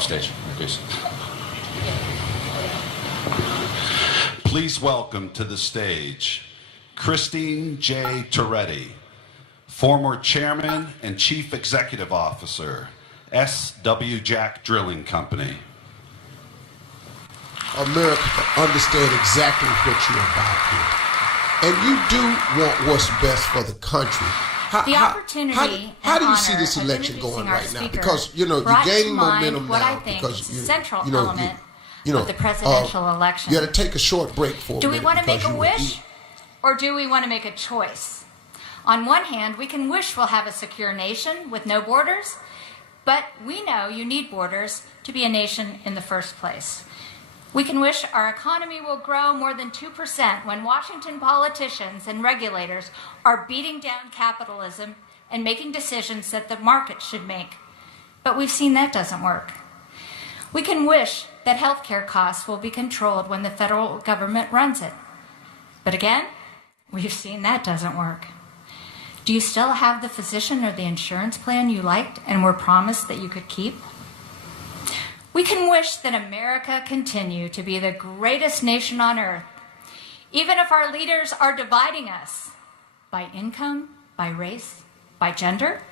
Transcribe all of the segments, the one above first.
off stage, please. Please welcome to the stage Christine J. Toretti, former Chairman and Chief Executive Officer, S.W. Jack Drilling Company. America to understand exactly what you're about here. And you do want what's best for the country. How do you see this election going right now? Because, you know, you're gaining momentum now because of the presidential election. You got to take a short break for a minute. Do we want to make a wish or do we want to make a choice? On one hand, we can wish we'll have a secure nation with no borders, but we know you need borders to be a nation in the first place. We can wish our economy will grow more than 2% when Washington politicians and regulators are beating down capitalism and making decisions that the market should make. But we've seen that doesn't work. We can wish that healthcare costs will be controlled when the federal government runs it. But again, we've seen that doesn't work. Do you still have the physician or the insurance plan you liked and were promised that you could keep? We can wish that America continue to be the greatest nation on earth, even if our leaders are dividing us by income, by race, by gender.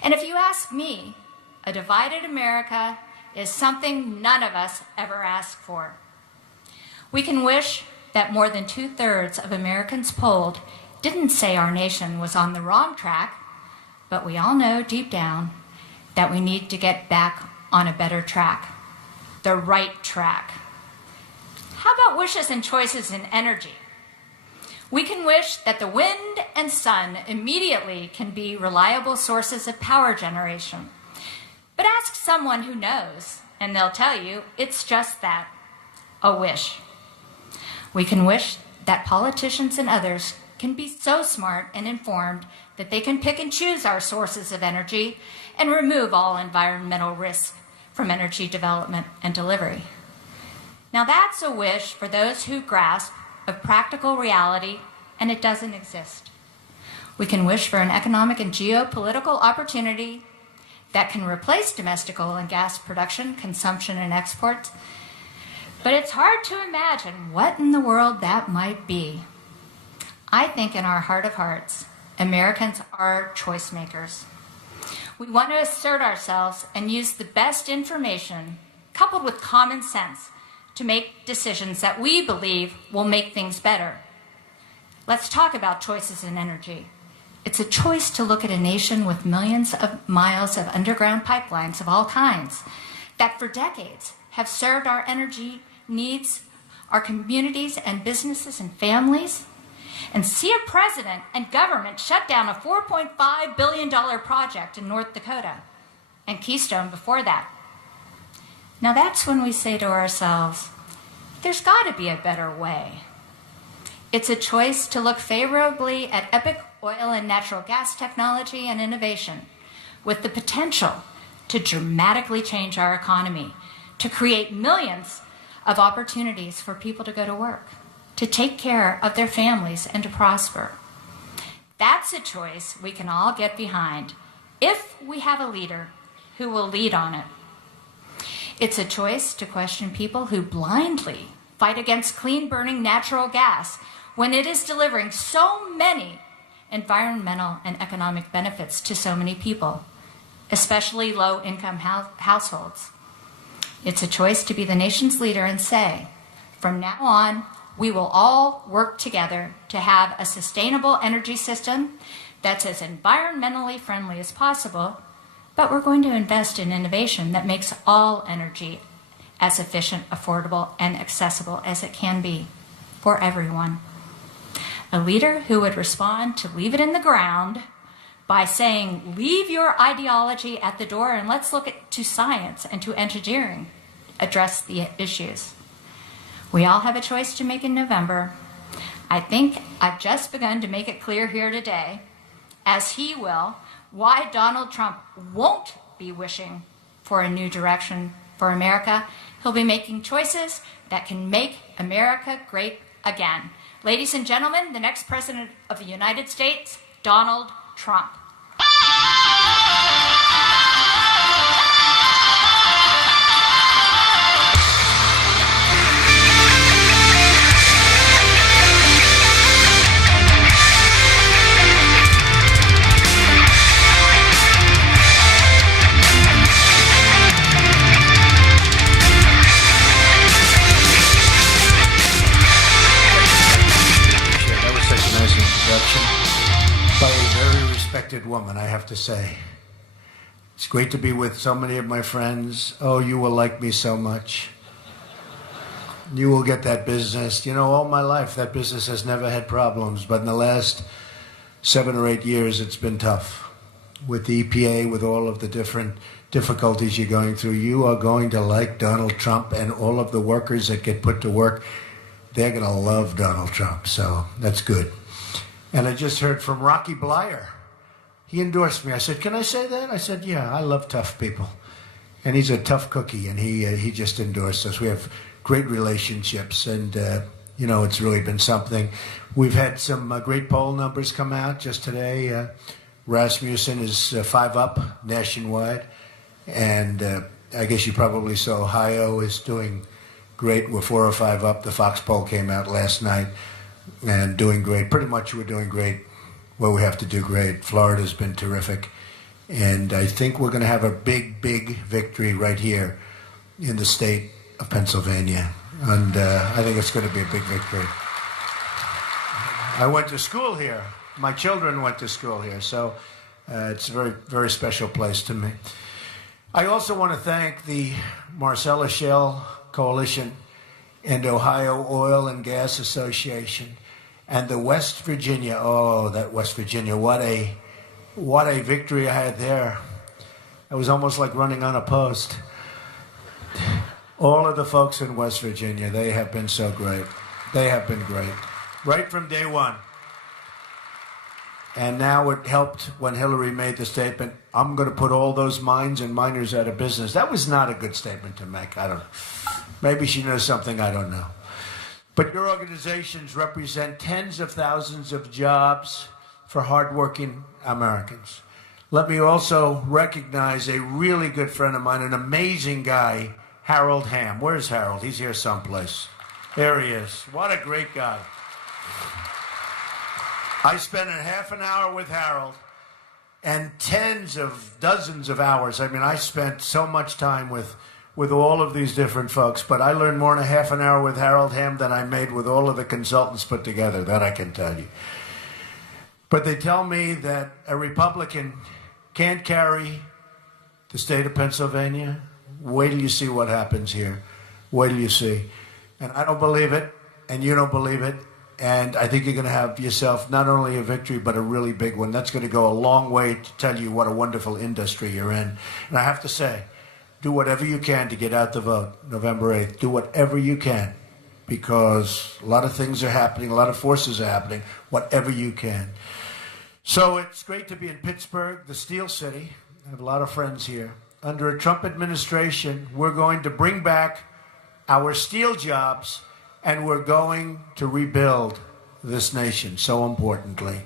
And if you ask me, a divided America is something none of us ever asked for. We can wish that more than 2/3 of Americans polled didn't say our nation was on the wrong track, but we all know deep down that we need to get back on a better track, the right track. How about wishes and choices in energy? We can wish that the wind and sun immediately can be reliable sources of power generation. But ask someone who knows, and they'll tell you it's just that, a wish. We can wish that politicians and others can be so smart and informed that they can pick and choose our sources of energy and remove all environmental risks from energy development and delivery. Now that's a wish for those who grasp a practical reality, and it doesn't exist. We can wish for an economic and geopolitical opportunity that can replace domestic oil and gas production, consumption, and exports, but it's hard to imagine what in the world that might be. I think in our heart of hearts, Americans are choice makers. We want to assert ourselves and use the best information, coupled with common sense, to make decisions that we believe will make things better. Let's talk about choices in energy. It's a choice to look at a nation with millions of miles of underground pipelines of all kinds that for decades have served our energy needs, our communities and businesses and families, and see a president and government shut down a $4.5 billion project in North Dakota, and Keystone before that. Now that's when we say to ourselves, there's got to be a better way. It's a choice to look favorably at epic oil and natural gas technology and innovation with the potential to dramatically change our economy, to create millions of opportunities for people to go to work, to take care of their families and to prosper. That's a choice we can all get behind if we have a leader who will lead on it. It's a choice to question people who blindly fight against clean-burning natural gas when it is delivering so many environmental and economic benefits to so many people, especially low-income households. It's a choice to be the nation's leader and say, from now on, we will all work together to have a sustainable energy system that's as environmentally friendly as possible, but we're going to invest in innovation that makes all energy as efficient, affordable, and accessible as it can be for everyone. A leader who would respond to leave it in the ground by saying, leave your ideology at the door and let's look to science and to engineering, address the issues. We all have a choice to make in November. I think I've just begun to make it clear here today, as he will, why Donald Trump won't be wishing for a new direction for America. He'll be making choices that can make America great again. Ladies and gentlemen, the next President of the United States, Donald Trump. unexpected woman, I have to say. It's great to be with so many of my friends. Oh, you will like me so much. You will get that business. You know, all my life, that business has never had problems. But in the last 7 or 8 years, it's been tough. With the EPA, with all of the different difficulties you're going through, you are going to like Donald Trump, and all of the workers that get put to work, they're going to love Donald Trump. So that's good. And I just heard from Rocky Blyer. He endorsed me. I said, can I say that? I said, yeah, I love tough people. And he's a tough cookie, and he just endorsed us. We have great relationships, and, you know, it's really been something. We've had some great poll numbers come out just today. Rasmussen is 5 up nationwide, and I guess you probably saw Ohio is doing great. We're 4 or 5 up. The Fox poll came out last night, and doing great. Pretty much we're doing great where we have to do great. Florida's been terrific, and I think we're going to have a big, big victory right here in the state of Pennsylvania, and I think it's going to be a big victory. I went to school here. My children went to school here, so it's a very, very special place to me. I also want to thank the Marcellus Shale Coalition and Ohio Oil and Gas Association and the West Virginia. Oh, that West Virginia! What a victory I had there. It was almost like running on a post. All of the folks in West Virginia, they have been so great. They have been great, right from day one. And now it helped when Hillary made the statement, I'm going to put all those mines and miners out of business. That was not a good statement to make. I don't know. Maybe she knows something I don't know. But your organizations represent tens of thousands of jobs for hardworking Americans. Let me also recognize a really good friend of mine, an amazing guy, Harold Hamm. Where's Harold? He's here someplace. There he is. What a great guy. I spent a half an hour with Harold and dozens of hours. I mean, I spent so much time with all of these different folks, but I learned more in a half an hour with Harold Hamm than I made with all of the consultants put together. That I can tell you. But they tell me that a Republican can't carry the state of Pennsylvania. Wait till you see what happens here. Wait till you see. And I don't believe it, and you don't believe it. And I think you're going to have yourself not only a victory, but a really big one. That's going to go a long way to tell you what a wonderful industry you're in. And I have to say, do whatever you can to get out the vote November 8th. Do whatever you can, because a lot of things are happening, a lot of forces are happening, whatever you can. So it's great to be in Pittsburgh, the Steel City. I have a lot of friends here. Under a Trump administration, we're going to bring back our steel jobs, and we're going to rebuild this nation, so importantly.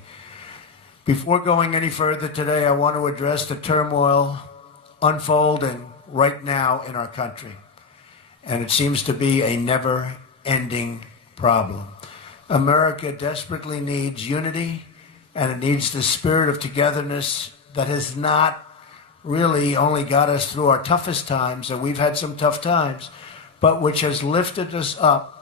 Before going any further today, I want to address the turmoil unfolding right now in our country. And it seems to be a never-ending problem. America desperately needs unity, and it needs the spirit of togetherness that has not really only got us through our toughest times, and we've had some tough times, but which has lifted us up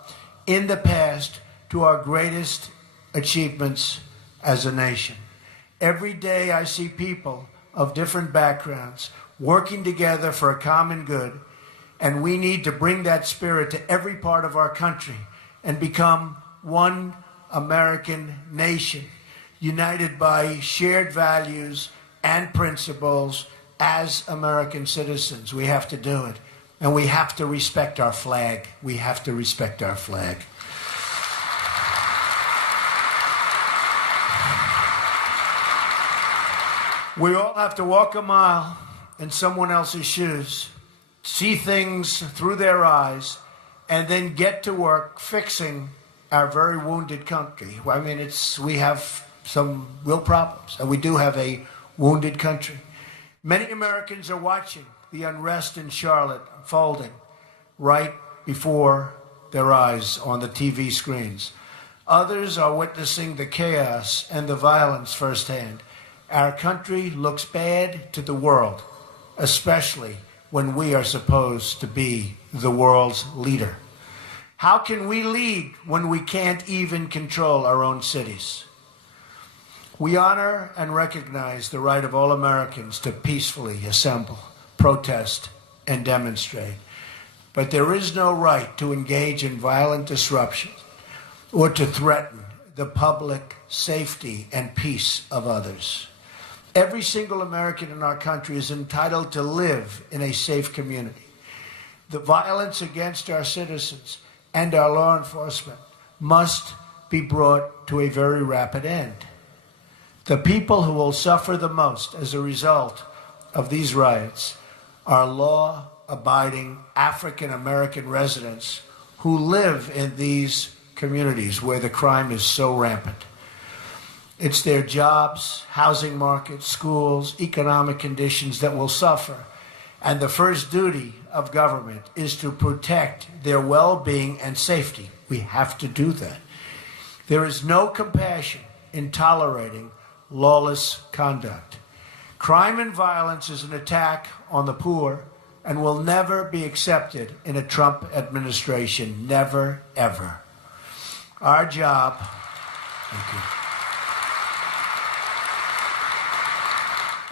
in the past to our greatest achievements as a nation. Every day I see people of different backgrounds working together for a common good, and we need to bring that spirit to every part of our country and become one American nation, united by shared values and principles as American citizens. We have to do it. And we have to respect our flag. We have to respect our flag. We all have to walk a mile in someone else's shoes, see things through their eyes, and then get to work fixing our very wounded country. I mean, we have some real problems, and we do have a wounded country. Many Americans are watching the unrest in Charlotte unfolding right before their eyes on the TV screens. Others are witnessing the chaos and the violence firsthand. Our country looks bad to the world, especially when we are supposed to be the world's leader. How can we lead when we can't even control our own cities? We honor and recognize the right of all Americans to peacefully assemble, protest, and demonstrate. But there is no right to engage in violent disruption or to threaten the public safety and peace of others. Every single American in our country is entitled to live in a safe community. The violence against our citizens and our law enforcement must be brought to a very rapid end. The people who will suffer the most as a result of these riots are law-abiding African-American residents who live in these communities where the crime is so rampant. It's their jobs, housing markets, schools, economic conditions that will suffer. And the first duty of government is to protect their well-being and safety. We have to do that. There is no compassion in tolerating lawless conduct. Crime and violence is an attack on the poor and will never be accepted in a Trump administration. Never, ever. Our job, thank you.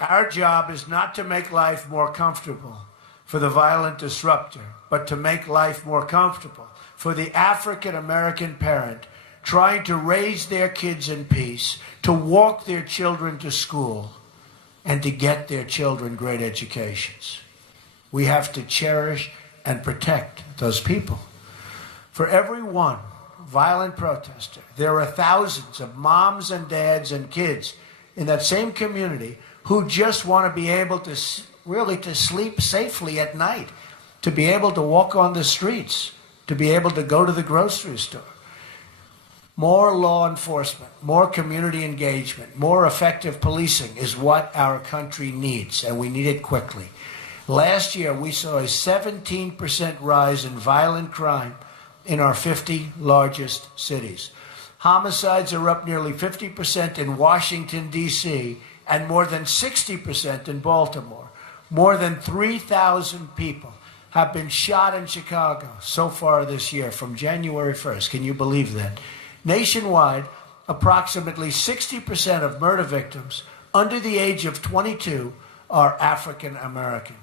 Our job is not to make life more comfortable for the violent disruptor, but to make life more comfortable for the African-American parent trying to raise their kids in peace, to walk their children to school, and to get their children great educations. We have to cherish and protect those people. For every one violent protester, there are thousands of moms and dads and kids in that same community who just want to be able to really to sleep safely at night, to be able to walk on the streets, to be able to go to the grocery store. More law enforcement, more community engagement, more effective policing is what our country needs, and we need it quickly. Last year, we saw a 17% rise in violent crime in our 50 largest cities. Homicides are up nearly 50% in Washington, D.C., and more than 60% in Baltimore. More than 3,000 people have been shot in Chicago so far this year from January 1st. Can you believe that? Nationwide, approximately 60% of murder victims under the age of 22 are African American.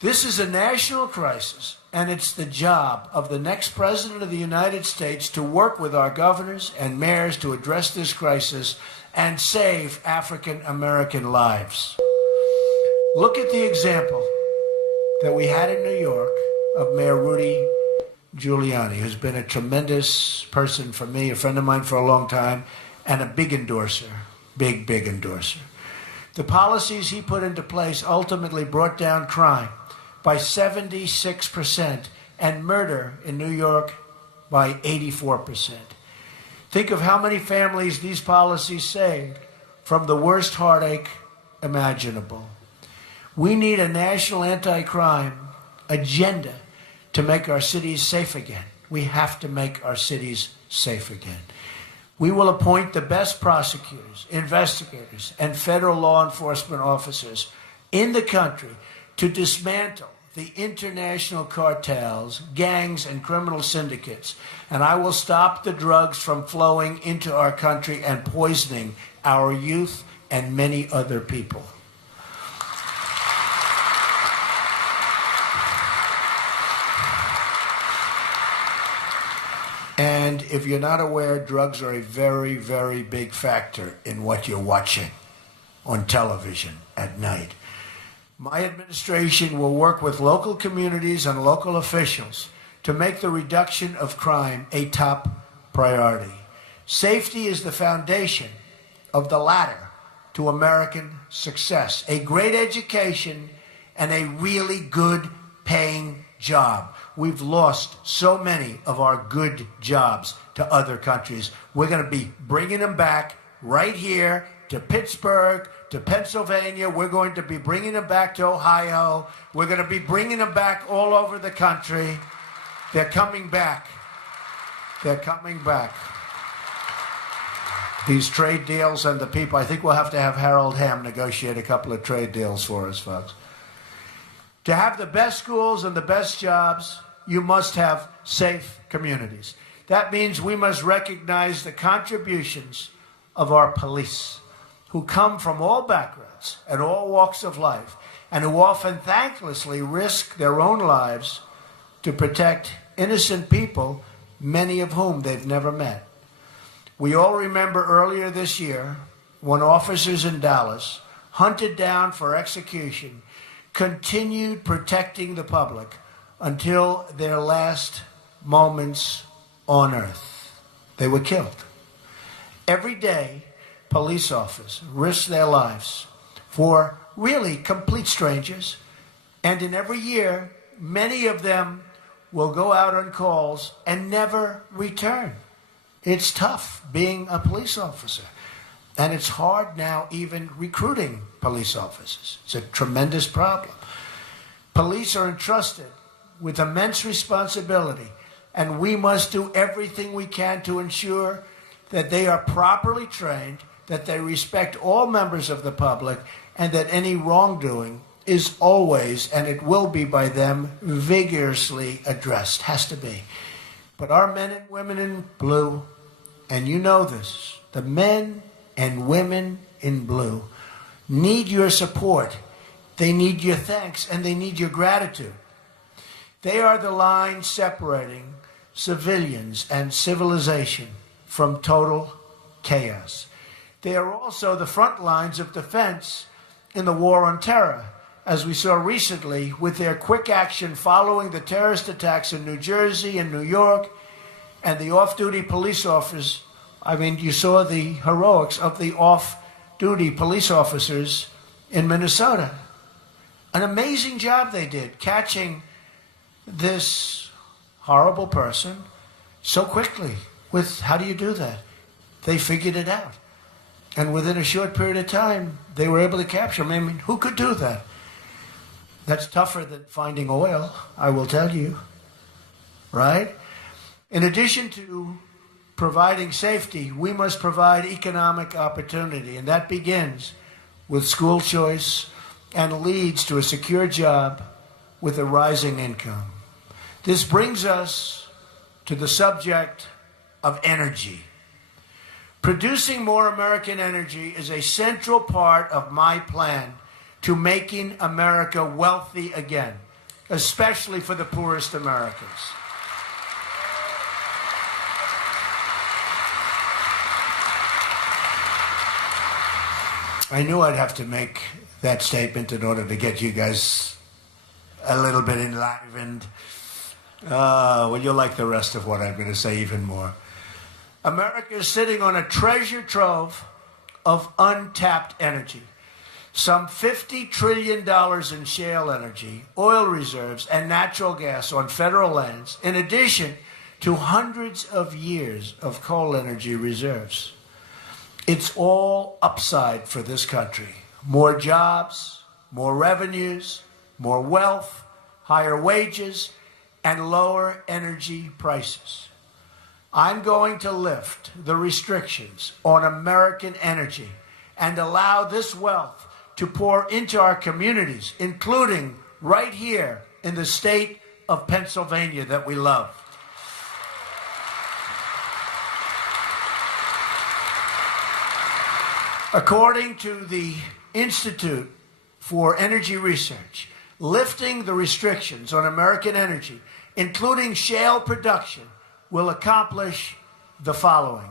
This is a national crisis, and it's the job of the next president of the United States to work with our governors and mayors to address this crisis and save African American lives. Look at the example that we had in New York of Mayor Rudy Giuliani, who's been a tremendous person for me, a friend of mine for a long time, and a big endorser, big endorser. The policies he put into place ultimately brought down crime by 76% and murder in New York by 84%. Think of how many families these policies saved from the worst heartache imaginable. We need a national anti-crime agenda to make our cities safe again. We have to make our cities safe again. We will appoint the best prosecutors, investigators, and federal law enforcement officers in the country to dismantle the international cartels, gangs, and criminal syndicates. And I will stop the drugs from flowing into our country and poisoning our youth and many other people. And if you're not aware, drugs are a very, very big factor in what you're watching on television at night. My administration will work with local communities and local officials to make the reduction of crime a top priority. Safety is the foundation of the ladder to American success. A great education and a really good paying job. We've lost so many of our good jobs to other countries. We're going to be bringing them back right here to Pittsburgh, to Pennsylvania. We're going to be bringing them back to Ohio. We're going to be bringing them back all over the country. They're coming back. They're coming back. These trade deals and the people, I think we'll have to have Harold Hamm negotiate a couple of trade deals for us, folks. To have the best schools and the best jobs, you must have safe communities. That means we must recognize the contributions of our police, who come from all backgrounds and all walks of life, and who often thanklessly risk their own lives to protect innocent people, many of whom they've never met. We all remember earlier this year when officers in Dallas, hunted down for execution, continued protecting the public until their last moments on earth. They were killed. Every day, police officers risk their lives for really complete strangers, and in every year, many of them will go out on calls and never return. It's tough being a police officer, and it's hard now even recruiting police officers. It's a tremendous problem. Police are entrusted with immense responsibility, and we must do everything we can to ensure that they are properly trained, that they respect all members of the public, and that any wrongdoing is always, and it will be by them, vigorously addressed. Has to be. But our men and women in blue, and you know this, the men and women in blue need your support. They need your thanks, and they need your gratitude. They are the line separating civilians and civilization from total chaos. They are also the front lines of defense in the war on terror, as we saw recently with their quick action following the terrorist attacks in New Jersey and New York, and the off-duty police officers. I mean, you saw the heroics of the off-duty police officers in Minnesota. An amazing job they did, catching this horrible person so quickly. How do you do that? They figured it out. And within a short period of time, they were able to capture him. I mean, who could do that? That's tougher than finding oil, I will tell you. Right? In addition to providing safety, we must provide economic opportunity, and that begins with school choice and leads to a secure job with a rising income. This brings us to the subject of energy. Producing more American energy is a central part of my plan to making America wealthy again, especially for the poorest Americans. I knew I'd have to make that statement in order to get you guys a little bit enlivened. Well, you'll like the rest of what I'm going to say even more. America is sitting on a treasure trove of untapped energy. Some $50 trillion in shale energy, oil reserves, and natural gas on federal lands, in addition to hundreds of years of coal energy reserves. It's all upside for this country. More jobs, more revenues, more wealth, higher wages, and lower energy prices. I'm going to lift the restrictions on American energy and allow this wealth to pour into our communities, including right here in the state of Pennsylvania that we love. According to the Institute for Energy Research, lifting the restrictions on American energy, including shale production, will accomplish the following.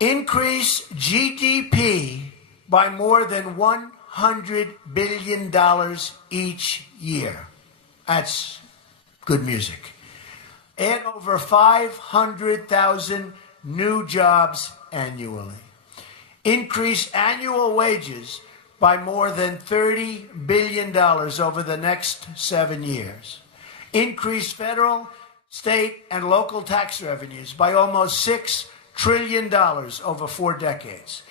Increase GDP by more than $100 billion each year. That's good music. Add over 500,000 new jobs annually. Increase annual wages by more than $30 billion over the next 7 years. Increase federal, state, and local tax revenues by almost $6 trillion over 4 decades.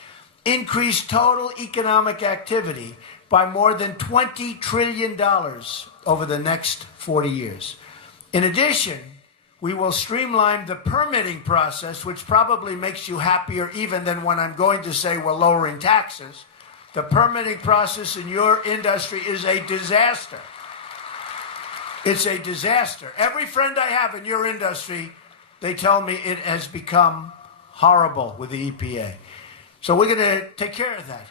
Increase total economic activity by more than $20 trillion over the next 40 years. In addition, we will streamline the permitting process, which probably makes you happier even than when I'm going to say we're lowering taxes. The permitting process in your industry is a disaster. It's a disaster. Every friend I have in your industry, they tell me it has become horrible with the EPA. So we're going to take care of that.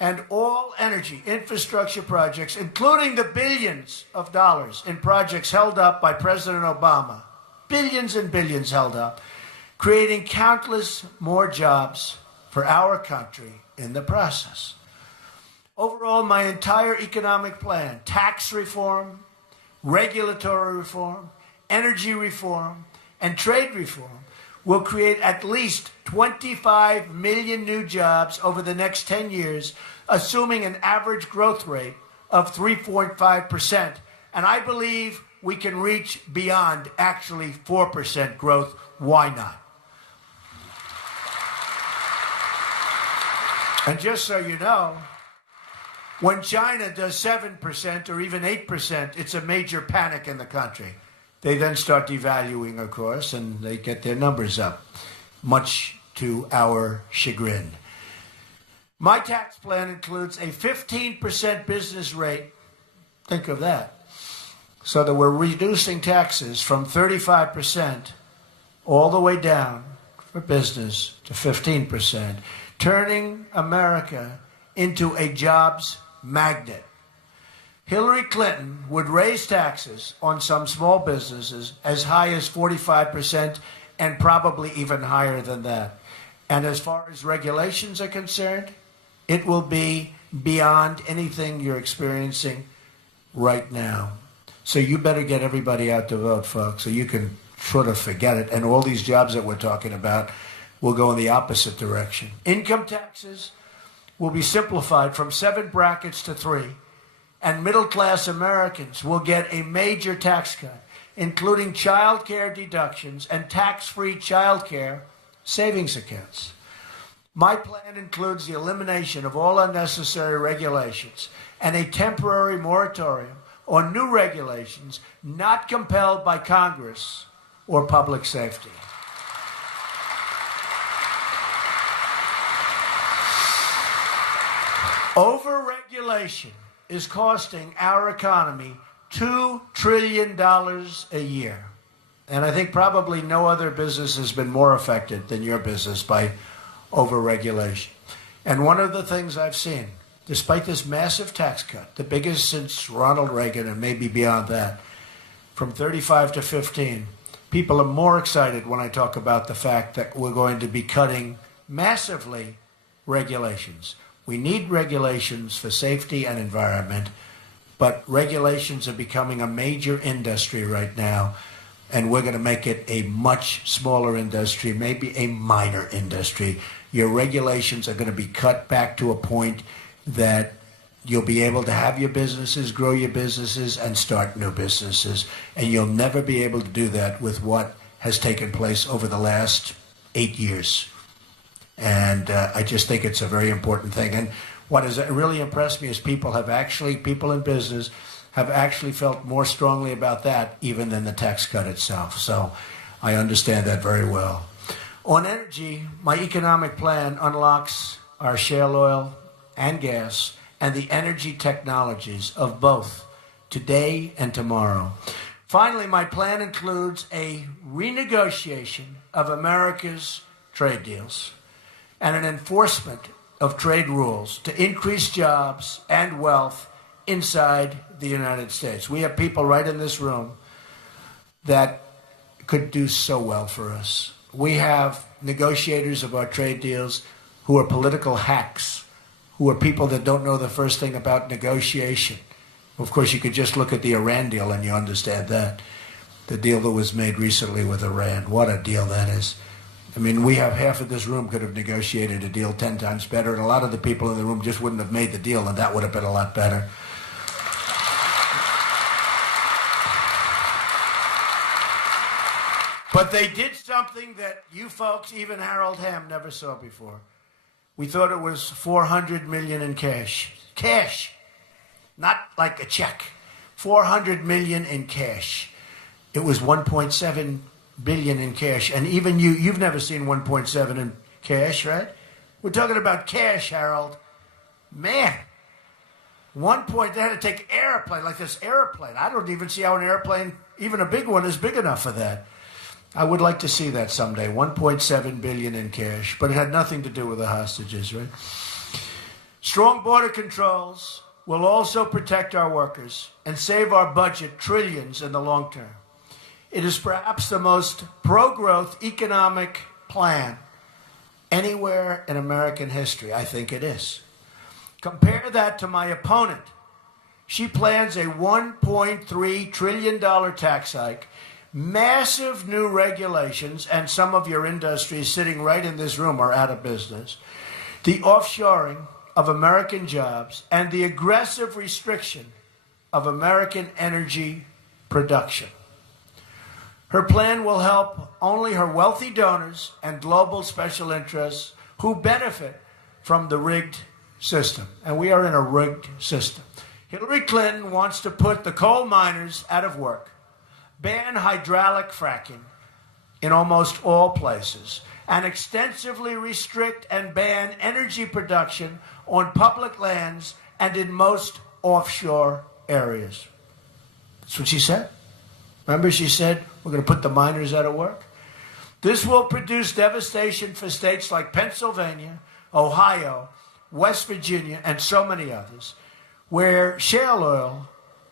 And all energy infrastructure projects, including the billions of dollars in projects held up by President Obama, billions and billions held up, creating countless more jobs for our country in the process. Overall, my entire economic plan, tax reform, regulatory reform, energy reform, and trade reform, will create at least 25 million new jobs over the next 10 years, assuming an average growth rate of 3.5%. And I believe we can reach beyond actually 4% growth. Why not? And just so you know, when China does 7% or even 8%, it's a major panic in the country. They then start devaluing, of course, and they get their numbers up, much to our chagrin. My tax plan includes a 15% business rate. Think of that. So that we're reducing taxes from 35% all the way down for business to 15%, turning America into a jobs magnet. Hillary Clinton would raise taxes on some small businesses as high as 45% and probably even higher than that. And as far as regulations are concerned, it will be beyond anything you're experiencing right now. So you better get everybody out to vote, folks, so you can sort of forget it. And all these jobs that we're talking about will go in the opposite direction. Income taxes will be simplified from 7 brackets to 3. And middle-class Americans will get a major tax cut, including child care deductions and tax-free child care savings accounts. My plan includes the elimination of all unnecessary regulations and a temporary moratorium on new regulations not compelled by Congress or public safety. Overregulation is costing our economy $2 trillion a year. And I think probably no other business has been more affected than your business by overregulation. And one of the things I've seen, despite this massive tax cut, the biggest since Ronald Reagan and maybe beyond that, from 35 to 15, people are more excited when I talk about the fact that we're going to be cutting massively regulations. We need regulations for safety and environment, but regulations are becoming a major industry right now, and we're going to make it a much smaller industry, maybe a minor industry. Your regulations are going to be cut back to a point that you'll be able to have your businesses, grow your businesses, and start new businesses. And you'll never be able to do that with what has taken place over the last 8 years. And I just think it's a very important thing. And what has really impressed me is people in business have actually felt more strongly about that even than the tax cut itself. So I understand that very well. On energy, my economic plan unlocks our shale oil and gas and the energy technologies of both today and tomorrow. Finally, my plan includes a renegotiation of America's trade deals and an enforcement of trade rules to increase jobs and wealth inside the United States. We have people right in this room that could do so well for us. We have negotiators of our trade deals who are political hacks, who are people that don't know the first thing about negotiation. Of course, you could just look at the Iran deal and you understand that. The deal that was made recently with Iran. What a deal that is. I mean, we have half of this room could have negotiated a deal 10 times better, and a lot of the people in the room just wouldn't have made the deal, and that would have been a lot better. But they did something that you folks, even Harold Hamm, never saw before. We thought it was $400 million in cash. Cash. Not like a check. $400 million in cash. It was $1.7 billion in cash. And even you've never seen 1.7 in cash, right? We're talking about cash, Harold. Man. They had to take airplane, like this airplane. I don't even see how an airplane, even a big one, is big enough for that. I would like to see that someday, $1.7 billion in cash, but it had nothing to do with the hostages, right? Strong border controls will also protect our workers and save our budget trillions in the long term. It is perhaps the most pro-growth economic plan anywhere in American history. I think it is. Compare that to my opponent. She plans a $1.3 trillion tax hike, massive new regulations, and some of your industries sitting right in this room are out of business, the offshoring of American jobs, and the aggressive restriction of American energy production. Her plan will help only her wealthy donors and global special interests who benefit from the rigged system. And we are in a rigged system. Hillary Clinton wants to put the coal miners out of work, ban hydraulic fracking in almost all places, and extensively restrict and ban energy production on public lands and in most offshore areas. That's what she said. Remember, she said, we're going to put the miners out of work? This will produce devastation for states like Pennsylvania, Ohio, West Virginia, and so many others, where shale oil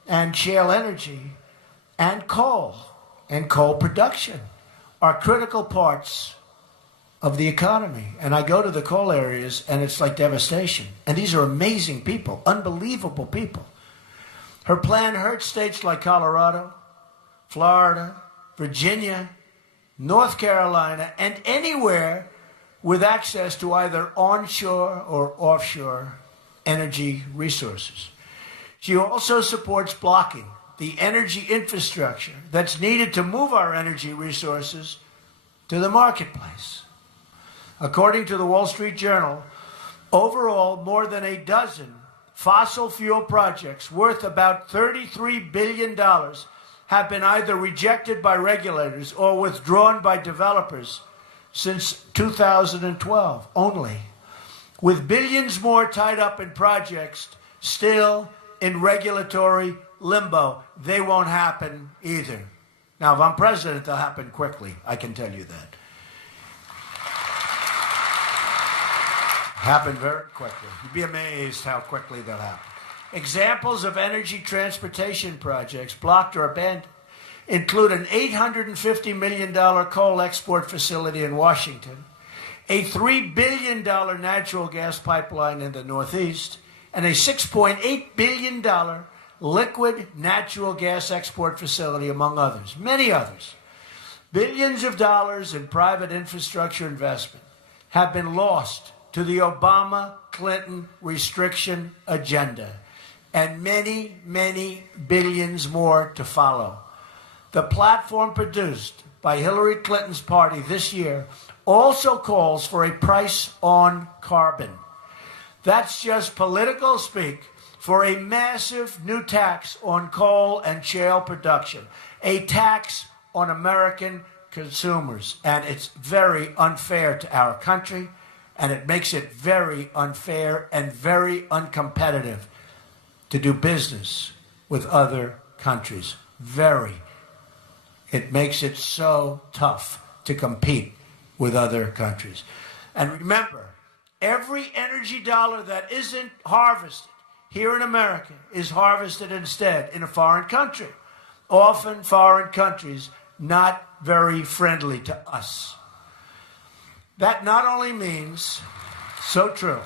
and shale energy and coal production are critical parts of the economy. And I go to the coal areas, and it's like devastation. And these are amazing people, unbelievable people. Her plan hurts states like Colorado, Florida, Virginia, North Carolina, and anywhere with access to either onshore or offshore energy resources. She also supports blocking the energy infrastructure that's needed to move our energy resources to the marketplace. According to the Wall Street Journal, overall, more than a dozen fossil fuel projects worth about $33 billion have been either rejected by regulators or withdrawn by developers since 2012 only, with billions more tied up in projects still in regulatory limbo. They won't happen either. Now, if I'm president, they'll happen quickly. I can tell you that. Happen very quickly. You'd be amazed how quickly they'll happen. Examples of energy transportation projects blocked or abandoned include an $850 million coal export facility in Washington, a $3 billion natural gas pipeline in the Northeast, and a $6.8 billion liquid natural gas export facility, among others, many others. Billions of dollars in private infrastructure investment have been lost to the Obama-Clinton restriction agenda, and many, many billions more to follow. The platform produced by Hillary Clinton's party this year also calls for a price on carbon. That's just political speak for a massive new tax on coal and shale production, a tax on American consumers. And it's very unfair to our country, and it makes it very unfair and very uncompetitive to do business with other countries. Very. It makes it so tough to compete with other countries. And remember, every energy dollar that isn't harvested here in America is harvested instead in a foreign country. Often foreign countries not very friendly to us. That not only means, so true,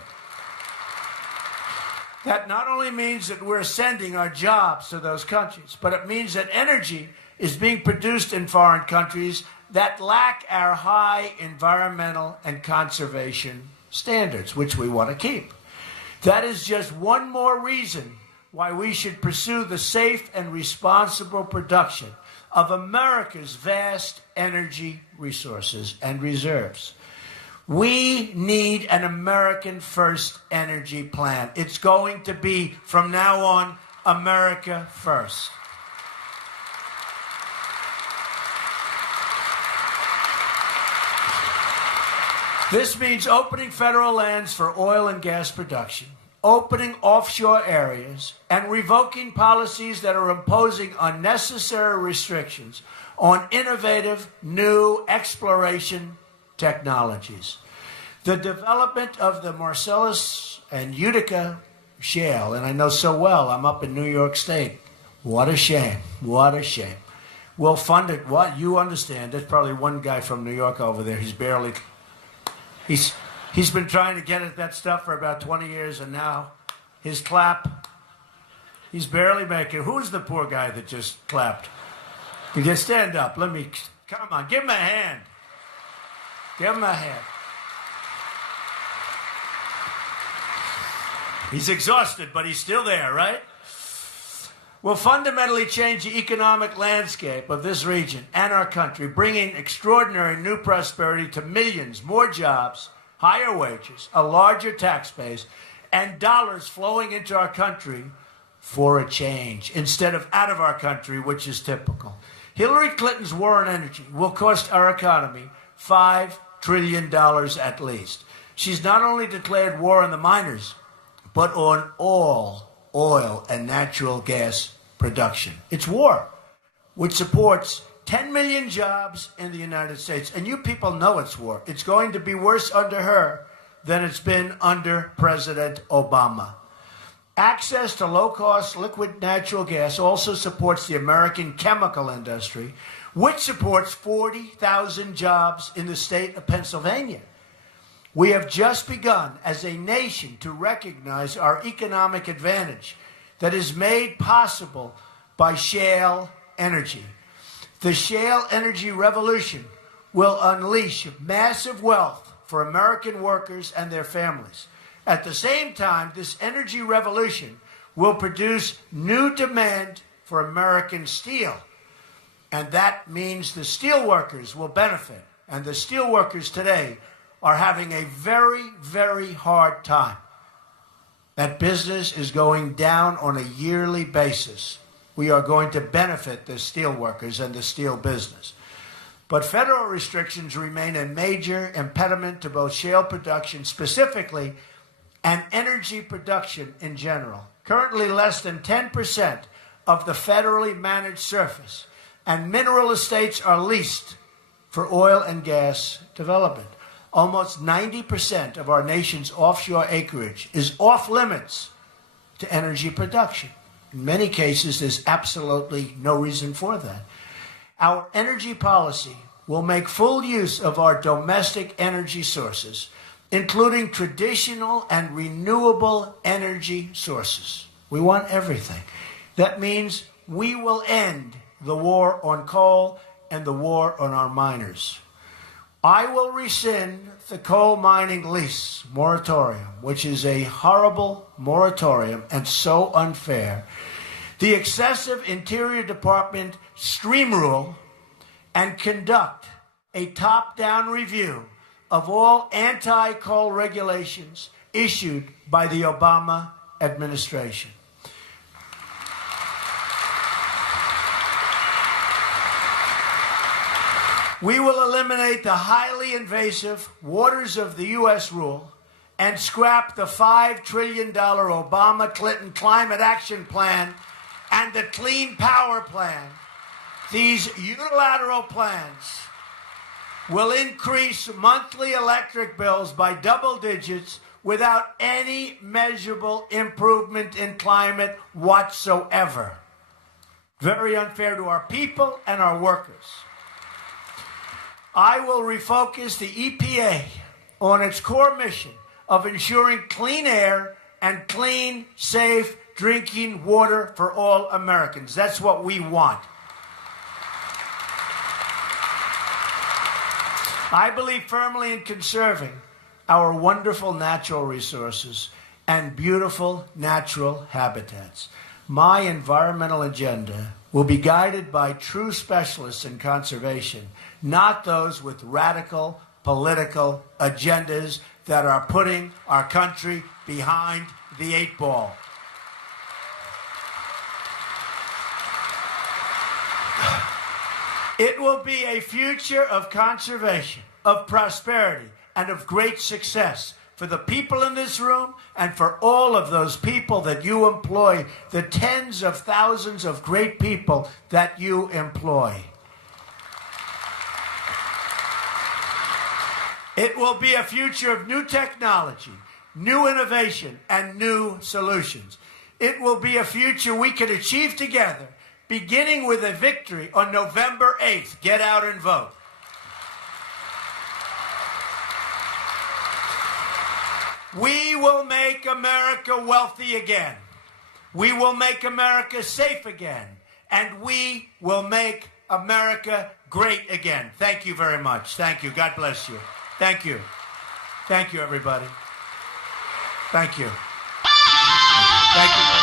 that not only means that we're sending our jobs to those countries, but it means that energy is being produced in foreign countries that lack our high environmental and conservation standards, which we want to keep. That is just one more reason why we should pursue the safe and responsible production of America's vast energy resources and reserves. We need an American first energy plan. It's going to be, from now on, America first. This means opening federal lands for oil and gas production, opening offshore areas and revoking policies that are imposing unnecessary restrictions on innovative new exploration technologies. The development of the Marcellus and Utica shale, and I know so well, I'm up in New York State. What a shame. What a shame. We'll fund it. What? You understand. There's probably one guy from New York over there. He's been trying to get at that stuff for about 20 years, and now his clap, he's barely making. Who's the poor guy that just clapped? You just stand up. Come on, give him a hand. Give him a hand. He's exhausted, but he's still there, right? Will fundamentally change the economic landscape of this region and our country, bringing extraordinary new prosperity to millions, more jobs, higher wages, a larger tax base, and dollars flowing into our country for a change instead of out of our country, which is typical. Hillary Clinton's war on energy will cost our economy $5 trillion at least. She's not only declared war on the miners, but on all oil and natural gas production. It's war, which supports 10 million jobs in the United States. And you people know it's war. It's going to be worse under her than it's been under President Obama. Access to low-cost liquid natural gas also supports the American chemical industry, which supports 40,000 jobs in the state of Pennsylvania. We have just begun as a nation to recognize our economic advantage that is made possible by shale energy. The shale energy revolution will unleash massive wealth for American workers and their families. At the same time, this energy revolution will produce new demand for American steel. And that means the steel workers will benefit. And the steel workers today are having a very, very hard time. That business is going down on a yearly basis. We are going to benefit the steel workers and the steel business. But federal restrictions remain a major impediment to both shale production specifically and energy production in general. Currently, less than 10% of the federally managed surface and mineral estates are leased for oil and gas development. Almost 90% of our nation's offshore acreage is off limits to energy production. In many cases, there's absolutely no reason for that. Our energy policy will make full use of our domestic energy sources, including traditional and renewable energy sources. We want everything. That means we will end the war on coal and the war on our miners. I will rescind the coal mining lease moratorium, which is a horrible moratorium and so unfair, the excessive Interior Department stream rule, and conduct a top-down review of all anti-coal regulations issued by the Obama administration. We will eliminate the highly invasive Waters of the U.S. rule and scrap the $5 trillion Obama-Clinton Climate Action Plan and the Clean Power Plan. These unilateral plans will increase monthly electric bills by double digits without any measurable improvement in climate whatsoever. Very unfair to our people and our workers. I will refocus the EPA on its core mission of ensuring clean air and clean, safe drinking water for all Americans. That's what we want. I believe firmly in conserving our wonderful natural resources and beautiful natural habitats. My environmental agenda will be guided by true specialists in conservation, not those with radical political agendas that are putting our country behind the 8 ball. It will be a future of conservation, of prosperity, and of great success for the people in this room and for all of those people that you employ, the tens of thousands of great people that you employ. It will be a future of new technology, new innovation, and new solutions. It will be a future we can achieve together, beginning with a victory on November 8th. Get out and vote. We will make America wealthy again. We will make America safe again. And we will make America great again. Thank you very much. Thank you. God bless you. Thank you. Thank you, everybody. Thank you. Thank you.